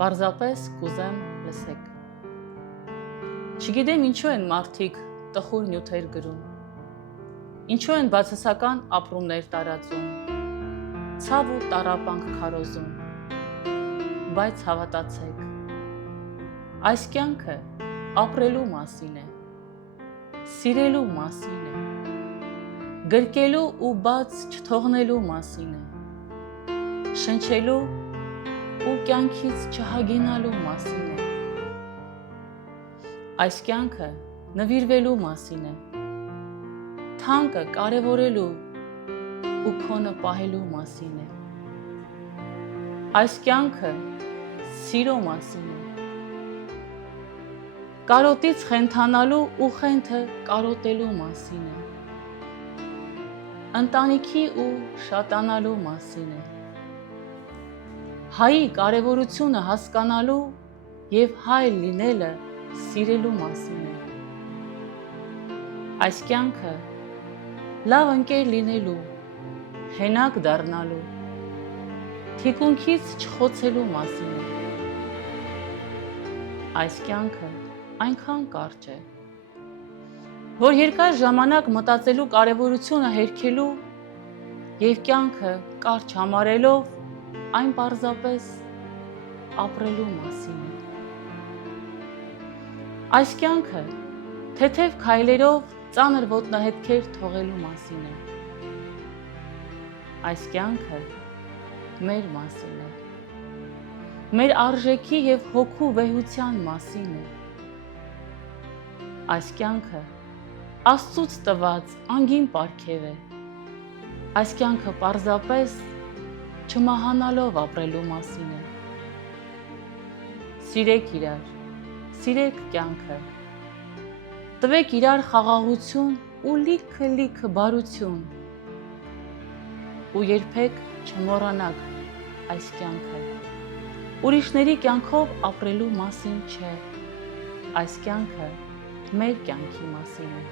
Պարզապես կուզեմ լսեք։ Չգիտեմ ինչու են մարդիկ տխուր նյութեր գրում, ինչու են բացասական ապրումներ տարածում, ցավ ու տառապանք քարոզում, բայց հավատացեք, այս կյանքը ապրելու մասին է, սիրելու մասին է, գրկելու ու բաց չթողնելու մասին է, շնչելու ու կյանքից չհագինալու մասին է, այս կյանքը նվիրվելու մասին է, թանկը կարևորելու ու քոնը պահելու մասին է, այս կյանքը սիրո մասին է, կարոտից խենթանալու ու խենթը կարոտելու մասին է, ընտանիքի ու շատանալու մասին է, հայի կարևորությունը հասկանալու և հայ լինելը սիրելու մասին է, այս կյանքը լավ ընկեր լինելու, հենակ դառնալու, թիկունքից չխոցելու մասին է, այս կյանքը այնքան կարճ է, որ երկար ժամանակ մտածելու կարևորությունը հերքելու և կյանքը կարճ համարելով այն պարզապես ապրելու մասին է, այս կյանքը թեթև քայլերով ծանր ոտնահետքեր թողելու մասին է, այս կյանքը մեր մասին է, մեր արժեքի և հոգու վեհության մասին է, այս կյանքը Աստծուց տված անգին պարգև է, այս կյանքը պարզապես չմահանալով ապրելու մասին է, սիրեք իրար, սիրեք կյանքը, տվեք իրար խաղաղություն ու լիքը բարություն ու երբեք չմոռանաք այս կյանքը, ուրիշների կյանքով ապրելու մասին չէ, այս կյանքը մեր կյանքի մասին է։